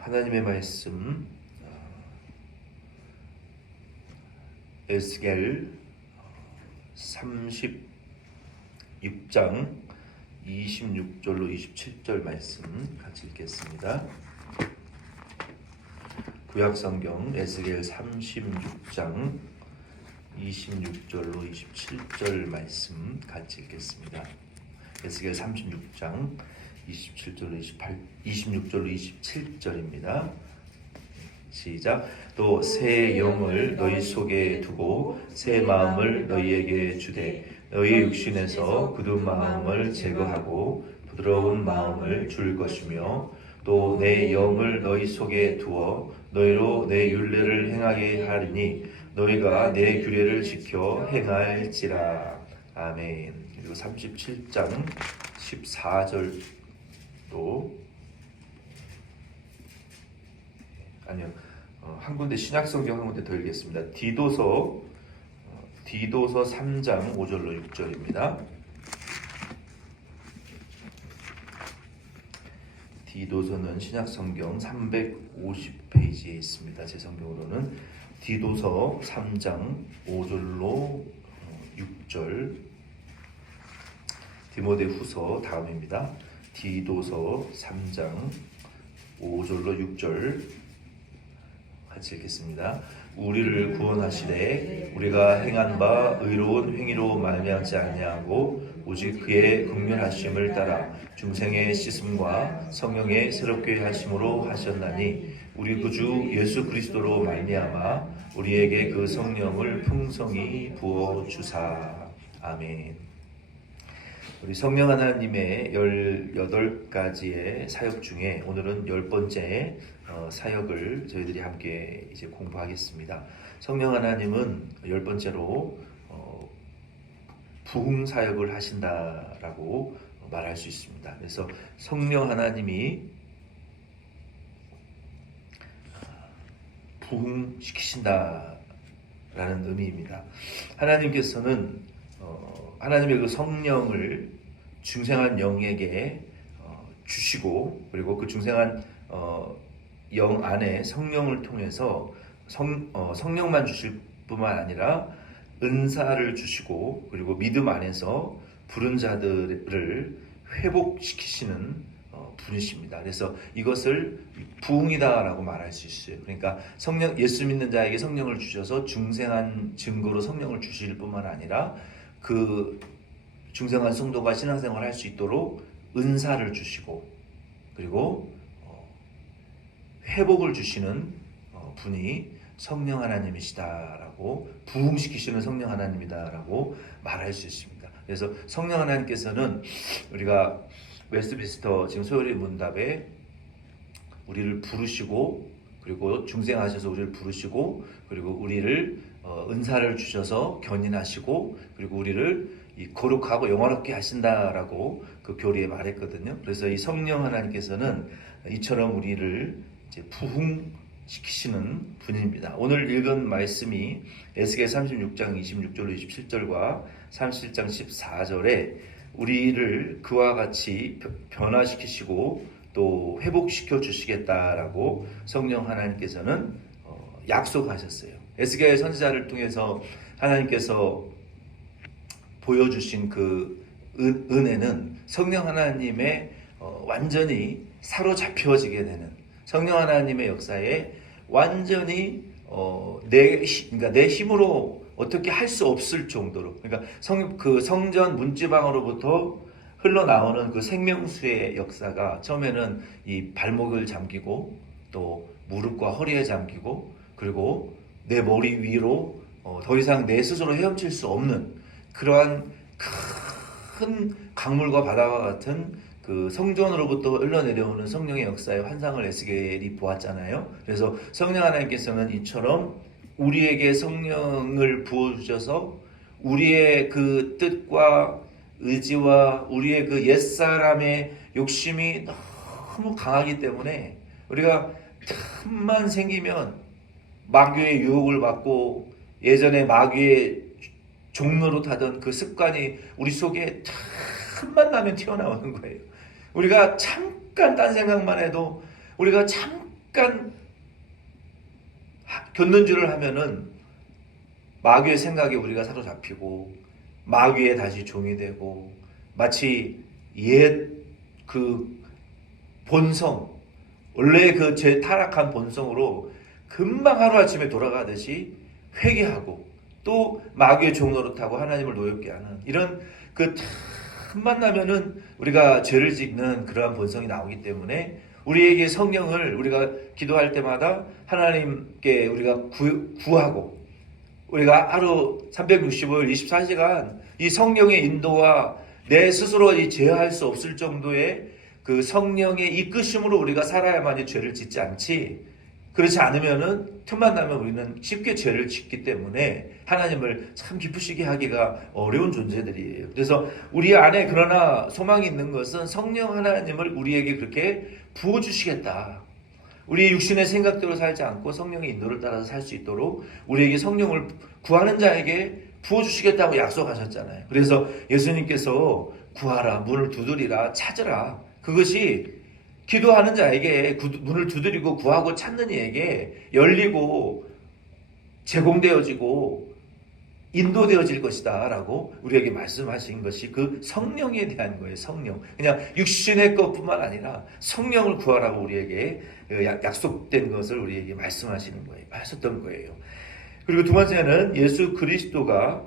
하나님의 말씀 에스겔 36장 26절로 27절 말씀 같이 읽겠습니다. 구약성경 에스겔 36장 26절로 27절 말씀 같이 읽겠습니다. 에스겔 36장 26절로 27절입니다. 시작. 또 새 영을 너희 속에 두고 새 마음을 너희에게 주되 너희 육신에서 굳은 마음을 제거하고 부드러운 마음을 줄 것이며 또 내 영을 너희 속에 두어 너희로 내 율례를 행하게 하리니 너희가 내 규례를 지켜 행할지라. 아멘. 그리고 37장 14절도 한 군데 신약성경 한 군데 더 읽겠습니다. 디도서 3장 5절로 6절입니다. 디도서는 신약성경 350페이지에 있습니다. 제 성경으로는 디도서 3장 5절로 6절. 디모데후서 다음입니다. 디도서 3장 5절로 6절 같이 읽겠습니다. 우리를 구원하시되 우리가 행한 바 의로운 행위로 말미암지 아니하고 오직 그의 긍휼하심을 따라 중생의 씻음과 성령의 새롭게 하심으로 하셨나니 우리 구주 예수 그리스도로 말미암아 우리에게 그 성령을 풍성히 부어 주사. 아멘. 우리 성령 하나님의 18가지의 사역 중에 오늘은 10번째 사역을 저희들이 함께 이제 공부하겠습니다. 성령 하나님은 10번째로 부흥 사역을 하신다라고 말할 수 있습니다. 그래서 성령 하나님이 부흥시키신다라는 의미입니다. 하나님께서는 하나님의 그 성령을 중생한 영에게 주시고 그리고 그 중생한 영 안에 성령을 통해서 성령만 주실 뿐만 아니라 은사를 주시고 그리고 믿음 안에서 부른 자들을 회복시키시는 분이십니다. 그래서 이것을 부흥이다라고 말할 수 있어요. 그러니까 예수 믿는 자에게 성령을 주셔서 중생한 증거로 성령을 주실 뿐만 아니라 그 중생한 성도가 신앙생활을 할 수 있도록 은사를 주시고 그리고 회복을 주시는 분이 성령 하나님이시다라고 부흥시키시는 성령 하나님이다라고 말할 수 있습니다. 그래서 성령 하나님께서는 우리가 웨스트민스터 지금 소요리 문답에 우리를 부르시고 그리고 중생하셔서 우리를 부르시고 그리고 우리를 은사를 주셔서 견인하시고 그리고 우리를 거룩하고 영화롭게 하신다라고 그 교리에 말했거든요. 그래서 이 성령 하나님께서는 이처럼 우리를 이제 부흥시키시는 분입니다. 오늘 읽은 말씀이 에스겔 36장 26절로 27절과 37장 14절에 우리를 그와 같이 변화시키시고 또 회복시켜 주시겠다라고 성령 하나님께서는 약속하셨어요. 에스겔 선지자를 통해서 하나님께서 보여주신 그 은혜는 성령 하나님의 완전히 사로잡혀지게 되는 성령 하나님의 역사에 완전히 그러니까 내 힘으로 어떻게 할 수 없을 정도로 그러니까 그 성전 문지방으로부터 흘러나오는 그 생명수의 역사가 처음에는 이 발목을 잠기고 또 무릎과 허리에 잠기고 그리고 내 머리 위로 더 이상 내 스스로 헤엄칠 수 없는 그러한 큰 강물과 바다와 같은 그 성전으로부터 흘러내려오는 성령의 역사의 환상을 에스겔이 보았잖아요. 그래서 성령 하나님께서는 이처럼 우리에게 성령을 부어주셔서 우리의 그 뜻과 의지와 우리의 그 옛사람의 욕심이 너무 강하기 때문에 우리가 틈만 생기면 마귀의 유혹을 받고 예전에 마귀의 종로로 타던 그 습관이 우리 속에 틈만 나면 튀어나오는 거예요. 우리가 잠깐 딴 생각만 해도 우리가 잠깐 약간 곁눈질을 하면은 마귀의 생각에 우리가 사로잡히고 마귀에 다시 종이 되고 마치 옛 그 본성, 원래 그 제 타락한 본성으로 금방 하루아침에 돌아가듯이 회개하고 또 마귀의 종노릇하고 하나님을 노엽게 하는 이런 그 틈만 나면은 우리가 죄를 짓는 그러한 본성이 나오기 때문에 우리에게 성령을 우리가 기도할 때마다 하나님께 우리가 구하고 우리가 하루 365일 24시간 이 성령의 인도와 내 스스로 제어할 수 없을 정도의 그 성령의 이끄심으로 우리가 살아야만이 죄를 짓지 않지, 그렇지 않으면은 틈만 나면 우리는 쉽게 죄를 짓기 때문에 하나님을 참 기쁘시게 하기가 어려운 존재들이에요. 그래서 우리 안에 그러나 소망이 있는 것은 성령 하나님을 우리에게 그렇게 부어주시겠다. 우리의 육신의 생각대로 살지 않고 성령의 인도를 따라서 살 수 있도록 우리에게 성령을 구하는 자에게 부어주시겠다고 약속하셨잖아요. 그래서 예수님께서 구하라, 문을 두드리라, 찾으라. 그것이 기도하는 자에게 문을 두드리고 구하고 찾는 이에게 열리고 제공되어지고 인도되어질 것이다 라고 우리에게 말씀하신 것이 그 성령에 대한 거예요. 성령. 그냥 육신의 것뿐만 아니라 성령을 구하라고 우리에게 약속된 것을 우리에게 말씀하시는 거예요. 하셨던 거예요. 그리고 두 번째는 예수 그리스도가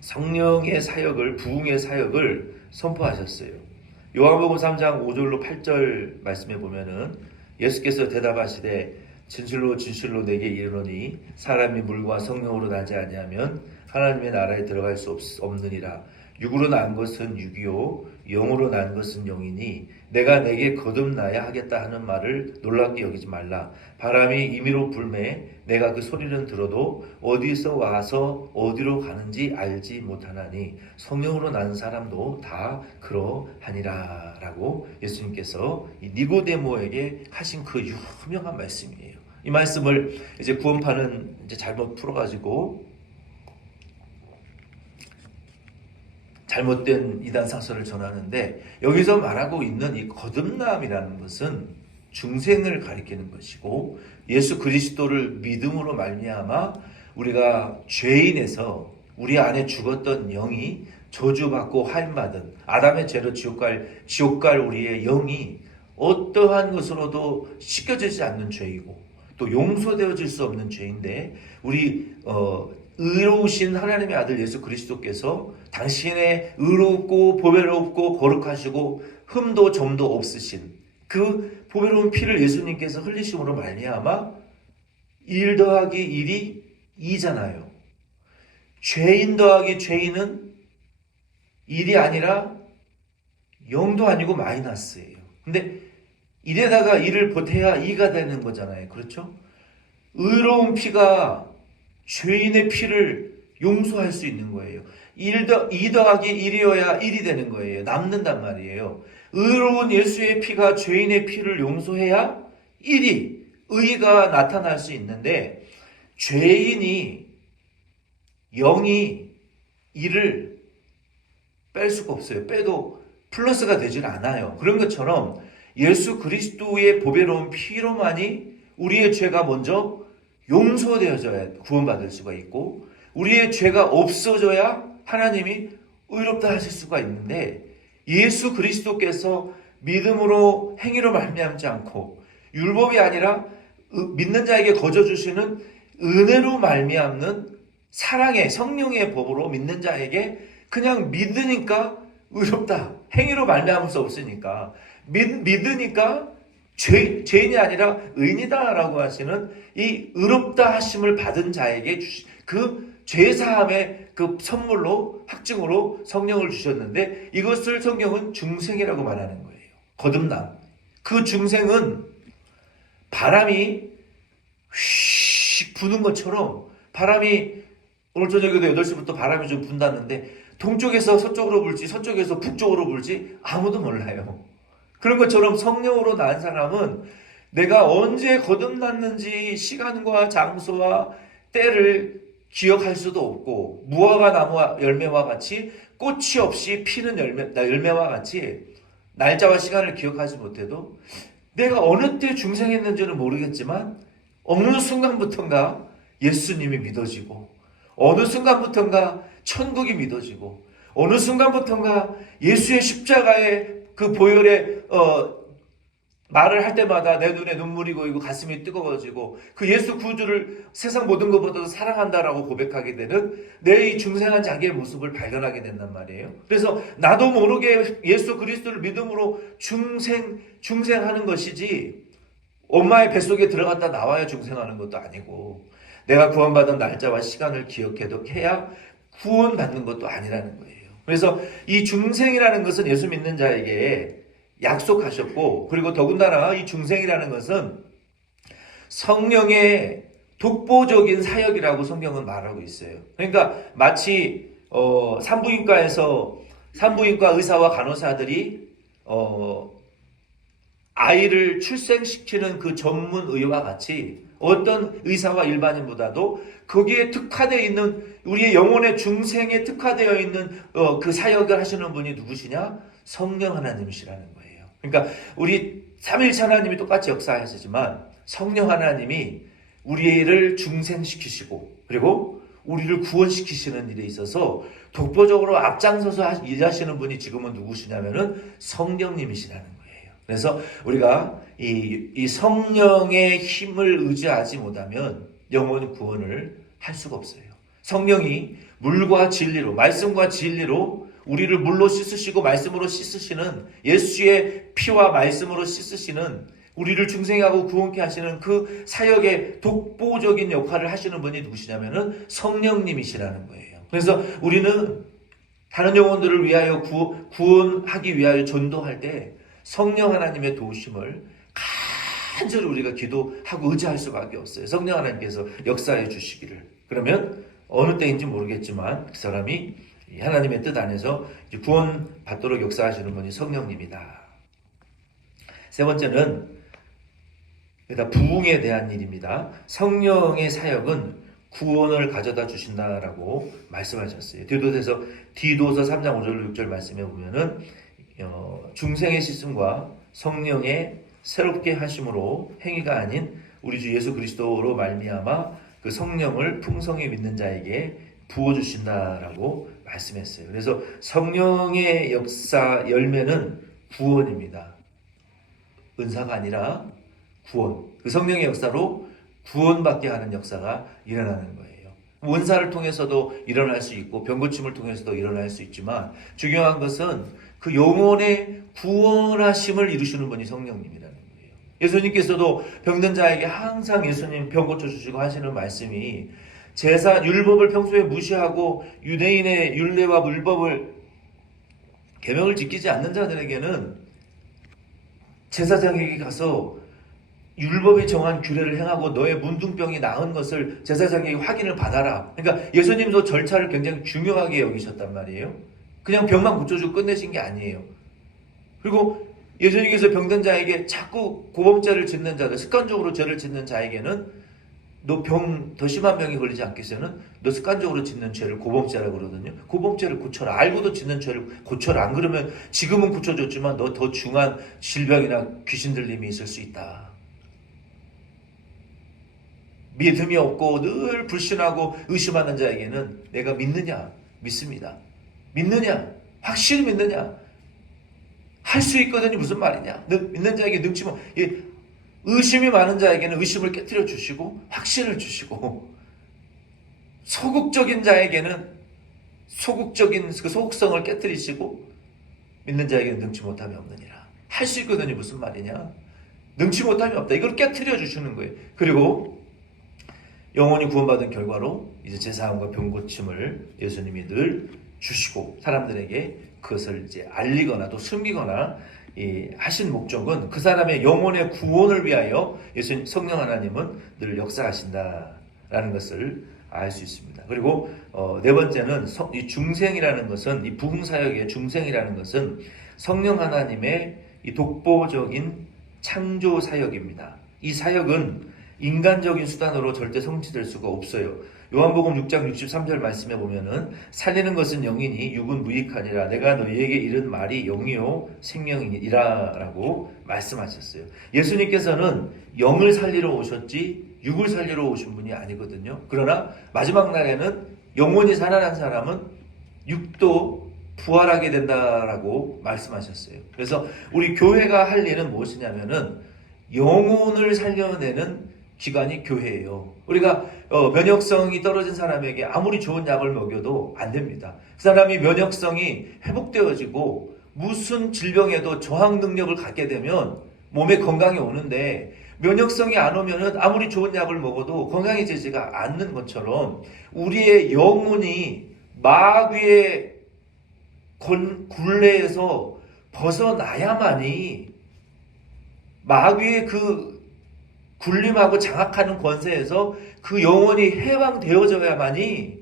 성령의 사역을, 부흥의 사역을 선포하셨어요. 요한복음 3장 5절로 8절 말씀해 보면은 예수께서 대답하시되 진실로 진실로 내게 이르노니 사람이 물과 성령으로 나지 아니하면 하나님의 나라에 들어갈 수 없느니라. 육으로 난 것은 육이요 영으로 난 것은 영이니 내가 내게 거듭나야 하겠다 하는 말을 놀랍게 여기지 말라. 바람이 임의로 불매 내가 그 소리는 들어도 어디서 와서 어디로 가는지 알지 못하나니 성령으로 난 사람도 다 그러하니라 라고 예수님께서 니고데모에게 하신 그 유명한 말씀이에요. 이 말씀을 이제 구원파는 이제 잘못 풀어가지고 잘못된 이단 사설을 전하는데, 여기서 말하고 있는 이 거듭남이라는 것은 중생을 가리키는 것이고 예수 그리스도를 믿음으로 말미암아 우리가 죄인에서 우리 안에 죽었던 영이 저주받고 하임받은 아담의 죄로 지옥 갈 우리의 영이 어떠한 것으로도 씻겨지지 않는 죄이고 또 용서되어질 수 없는 죄인데 우리 의로우신 하나님의 아들 예수 그리스도께서 당신의 의롭고 보배롭고 거룩하시고 흠도 점도 없으신 그 보배로운 피를 예수님께서 흘리심으로 말미암아 1 더하기 1이 2잖아요. 죄인 더하기 죄인은 1이 아니라 0도 아니고 마이너스예요. 근데 1에다가 1을 보태야 2가 되는 거잖아요. 그렇죠? 의로운 피가 죄인의 피를 용서할 수 있는 거예요. 2 더하기 1이어야 1이 되는 거예요. 남는단 말이에요. 의로운 예수의 피가 죄인의 피를 용서해야 1이, 의가 나타날 수 있는데 죄인이 0이 1을 뺄 수가 없어요. 빼도 플러스가 되질 않아요. 그런 것처럼 예수 그리스도의 보배로운 피로만이 우리의 죄가 먼저 용서되어져야 구원받을 수가 있고 우리의 죄가 없어져야 하나님이 의롭다 하실 수가 있는데, 예수 그리스도께서 믿음으로 행위로 말미암지 않고 율법이 아니라 믿는 자에게 거저 주시는 은혜로 말미암는 사랑의 성령의 법으로 믿는 자에게 그냥 믿으니까 의롭다, 행위로 말미암을 수 없으니까 믿으니까 죄인이 아니라 의인이다 라고 하시는 이 의롭다 하심을 받은 자에게 그 죄사함의 그 선물로 확증으로 성령을 주셨는데, 이것을 성경은 중생이라고 말하는 거예요. 거듭남. 그 중생은 바람이 휙 부는 것처럼, 바람이 오늘 저녁에도 8시부터 바람이 좀 분다는데 동쪽에서 서쪽으로 불지 서쪽에서 북쪽으로 불지 아무도 몰라요. 그런 것처럼 성령으로 난 사람은 내가 언제 거듭났는지 시간과 장소와 때를 기억할 수도 없고, 무화과 나무 열매와 같이 꽃이 없이 피는 열매와 같이 날짜와 시간을 기억하지 못해도 내가 어느 때 중생했는지는 모르겠지만 어느 순간부터인가 예수님이 믿어지고, 어느 순간부터인가 천국이 믿어지고, 어느 순간부터인가 예수의 십자가의 그 보혈의 말을 할 때마다 내 눈에 눈물이 고이고 가슴이 뜨거워지고, 그 예수 구주를 세상 모든 것보다도 사랑한다라고 고백하게 되는 내 이 중생한 자기의 모습을 발견하게 된단 말이에요. 그래서 나도 모르게 예수 그리스도를 믿음으로 중생하는 것이지, 엄마의 뱃속에 들어갔다 나와야 중생하는 것도 아니고, 내가 구원받은 날짜와 시간을 기억해도 해야 구원받는 것도 아니라는 거예요. 그래서 이 중생이라는 것은 예수 믿는 자에게 약속하셨고, 그리고 더군다나 이 중생이라는 것은 성령의 독보적인 사역이라고 성경은 말하고 있어요. 그러니까 마치 산부인과 의사와 간호사들이 아이를 출생시키는 그 전문의와 같이 어떤 의사와 일반인보다도 거기에 특화되어 있는, 우리의 영혼의 중생에 특화되어 있는 그 사역을 하시는 분이 누구시냐? 성령 하나님이시라는 거예요. 그러니까 우리 삼위일체 하나님이 똑같이 역사하시지만 성령 하나님이 우리를 중생시키시고, 그리고 우리를 구원시키시는 일에 있어서 독보적으로 앞장서서 일하시는 분이 지금은 누구시냐면은 성령님이시라는 거예요. 그래서 우리가 이 성령의 힘을 의지하지 못하면 영원 구원을 할 수가 없어요. 성령이 물과 진리로, 말씀과 진리로 우리를 물로 씻으시고 말씀으로 씻으시는, 예수의 피와 말씀으로 씻으시는, 우리를 중생하고 구원케 하시는 그 사역의 독보적인 역할을 하시는 분이 누구시냐면은 성령님이시라는 거예요. 그래서 우리는 다른 영혼들을 위하여 구원하기 위하여 전도할 때 성령 하나님의 도우심을 간절히 우리가 기도하고 의지할 수밖에 없어요. 성령 하나님께서 역사해 주시기를. 그러면 어느 때인지 모르겠지만 그 사람이 하나님의 뜻 안에서 구원 받도록 역사하시는 분이 성령님이다. 세 번째는 부흥에 대한 일입니다. 성령의 사역은 구원을 가져다 주신다라고 말씀하셨어요. 디도서 3장 5절 6절 말씀에 보면은 중생의 씻음과 성령의 새롭게 하심으로 행위가 아닌 우리 주 예수 그리스도로 말미암아 그 성령을 풍성히 믿는 자에게 부어주신다라고 말씀했어요. 그래서 성령의 역사 열매는 구원입니다. 은사가 아니라 구원. 그 성령의 역사로 구원받게 하는 역사가 일어나는 거예요. 은사를 통해서도 일어날 수 있고 병고침을 통해서도 일어날 수 있지만 중요한 것은 그 영혼의 구원하심을 이루시는 분이 성령님이라는 거예요. 예수님께서도 병든 자에게 항상 예수님 병 고쳐주시고 하시는 말씀이, 제사 율법을 평소에 무시하고 유대인의 율례와 율법을 계명을 지키지 않는 자들에게는 제사장에게 가서 율법이 정한 규례를 행하고 너의 문둥병이 나은 것을 제사장에게 확인을 받아라. 그러니까 예수님도 절차를 굉장히 중요하게 여기셨단 말이에요. 그냥 병만 고쳐주고 끝내신 게 아니에요. 그리고 예수님께서 병든 자에게 자꾸 고범죄를 짓는 자들, 습관적으로 죄를 짓는 자에게는 너 더 심한 병이 걸리지 않겠어요는 너 습관적으로 짓는 죄를 고범죄라고 그러거든요. 고범죄를 고쳐라. 알고도 짓는 죄를 고쳐라. 안 그러면 지금은 고쳐줬지만 너 더 중한 질병이나 귀신 들림이 있을 수 있다. 믿음이 없고 늘 불신하고 의심하는 자에게는 내가 믿느냐? 믿습니다. 믿느냐? 확실히 믿느냐? 할 수 있거든요. 무슨 말이냐? 믿는 자에게 능치면, 의심이 많은 자에게는 의심을 깨뜨려 주시고 확신을 주시고, 소극적인 자에게는 소극적인 그 소극성을 깨뜨리시고, 믿는 자에게는 능치 못함이 없느니라. 할 수 있거든요. 무슨 말이냐? 능치 못함이 없다. 이걸 깨뜨려 주시는 거예요. 그리고 영혼이 구원받은 결과로 이제 제사함과 병고침을 예수님이 늘 주시고 사람들에게 그것을 이제 알리거나 또 숨기거나 하신 목적은 그 사람의 영혼의 구원을 위하여 예수님 성령 하나님은 늘 역사하신다라는 것을 알 수 있습니다. 그리고 네 번째는 이 중생이라는 것은, 이 부흥사역의 중생이라는 것은 성령 하나님의 이 독보적인 창조 사역입니다. 이 사역은 인간적인 수단으로 절대 성취될 수가 없어요. 요한복음 6장 63절 말씀에 보면은 살리는 것은 영이니 육은 무익하니라. 내가 너희에게 이른 말이 영이요 생명이니라 라고 말씀하셨어요. 예수님께서는 영을 살리러 오셨지 육을 살리러 오신 분이 아니거든요. 그러나 마지막 날에는 영원히 살아난 사람은 육도 부활하게 된다라고 말씀하셨어요. 그래서 우리 교회가 할 일은 무엇이냐면은 영혼을 살려내는 기관이 교회예요. 우리가 면역성이 떨어진 사람에게 아무리 좋은 약을 먹여도 안 됩니다. 그 사람이 면역성이 회복되어지고 무슨 질병에도 저항 능력을 갖게 되면 몸에 건강이 오는데, 면역성이 안 오면은 아무리 좋은 약을 먹어도 건강해지지가 않는 것처럼 우리의 영혼이 마귀의 굴레에서 벗어나야만이, 마귀의 그 굴림하고 장악하는 권세에서 그 영혼이 해방되어져야만이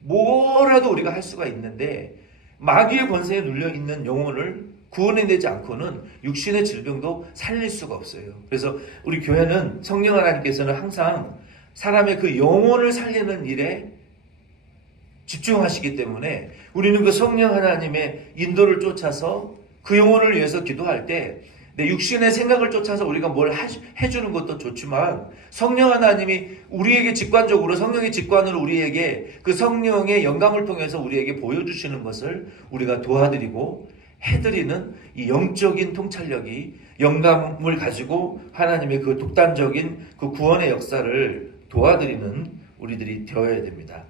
뭐라도 우리가 할 수가 있는데, 마귀의 권세에 눌려있는 영혼을 구원해내지 않고는 육신의 질병도 살릴 수가 없어요. 그래서 우리 교회는 성령 하나님께서는 항상 사람의 그 영혼을 살리는 일에 집중하시기 때문에 우리는 그 성령 하나님의 인도를 쫓아서 그 영혼을 위해서 기도할 때, 내 육신의 생각을 쫓아서 우리가 뭘 해주는 것도 좋지만 성령 하나님이 우리에게 직관적으로, 성령의 직관으로 우리에게 그 성령의 영감을 통해서 우리에게 보여주시는 것을 우리가 도와드리고 해드리는 이 영적인 통찰력이, 영감을 가지고 하나님의 그 독단적인 그 구원의 역사를 도와드리는 우리들이 되어야 됩니다.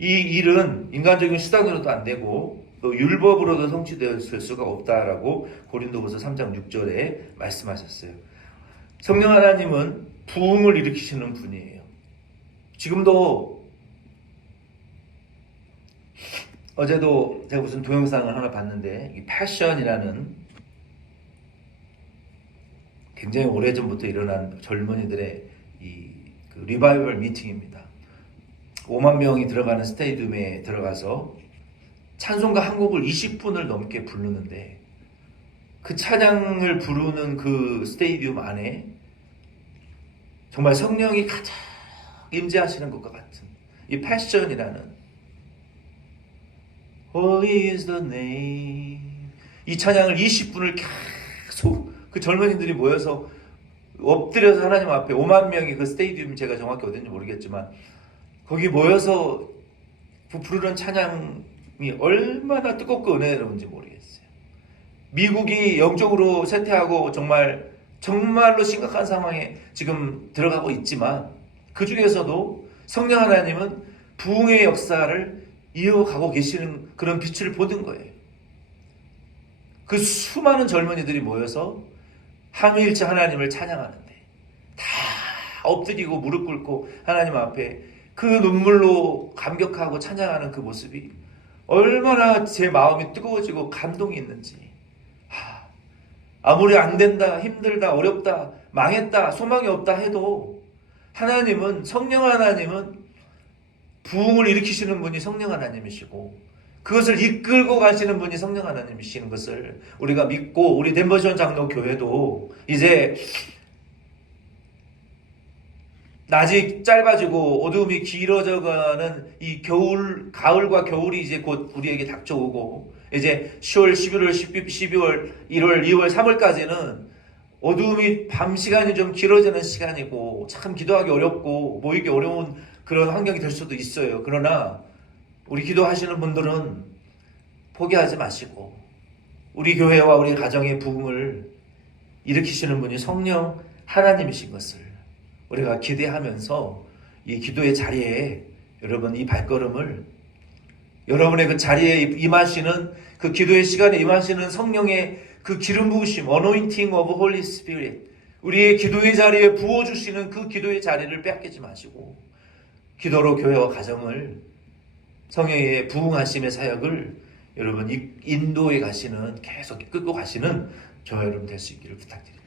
이 일은 인간적인 수단으로도 안 되고 또 율법으로도 성취되었을 수가 없다라고 고린도후서 3장 6절에 말씀하셨어요. 성령 하나님은 부흥을 일으키시는 분이에요. 지금도, 어제도 제가 무슨 동영상을 하나 봤는데, 이 패션이라는 굉장히 오래전부터 일어난 젊은이들의 그 리바이벌 미팅입니다. 5만 명이 들어가는 스테디움에 들어가서 찬송가 한 곡을 20분을 넘게 부르는데, 그 찬양을 부르는 그 스테디움 안에 정말 성령이 가장 임재하시는 것과 같은 이 패션이라는 Holy is the name, 이 찬양을 20분을 계속 그 젊은이들이 모여서 엎드려서 하나님 앞에, 5만 명이 그 스테디움, 제가 정확히 어딘지 모르겠지만 거기 모여서 부르는 찬양이 얼마나 뜨겁고 은혜로운지 모르겠어요. 미국이 영적으로 쇠퇴하고 정말로 심각한 상황에 지금 들어가고 있지만 그 중에서도 성령 하나님은 부흥의 역사를 이어가고 계시는 그런 빛을 보는 거예요. 그 수많은 젊은이들이 모여서 삼위일체 하나님을 찬양하는데 다 엎드리고 무릎 꿇고 하나님 앞에 그 눈물로 감격하고 찬양하는 그 모습이 얼마나 제 마음이 뜨거워지고 감동이 있는지. 아무리 안 된다, 힘들다, 어렵다, 망했다, 소망이 없다 해도 하나님은, 성령 하나님은 부흥을 일으키시는 분이 성령 하나님이시고 그것을 이끌고 가시는 분이 성령 하나님이시는 것을 우리가 믿고, 우리 덴버시온 장로 교회도 이제 낮이 짧아지고 어두움이 길어져가는 이 가을과 겨울이 이제 곧 우리에게 닥쳐오고, 이제 10월, 11월, 12월, 1월, 2월, 3월까지는 어두움이 밤 시간이 좀 길어지는 시간이고 참 기도하기 어렵고 모이기 어려운 그런 환경이 될 수도 있어요. 그러나 우리 기도하시는 분들은 포기하지 마시고 우리 교회와 우리 가정의 부흥을 일으키시는 분이 성령 하나님이신 것을 우리가 기대하면서 이 기도의 자리에 여러분, 이 발걸음을, 여러분의 그 자리에 임하시는, 그 기도의 시간에 임하시는 성령의 그 기름 부으심, anointing of Holy Spirit, 우리의 기도의 자리에 부어주시는 그 기도의 자리를 빼앗기지 마시고 기도로 교회와 가정을, 성령의 부흥하심의 사역을 여러분 인도에 가시는, 계속 끌고 가시는 저와 여러분 될 수 있기를 부탁드립니다.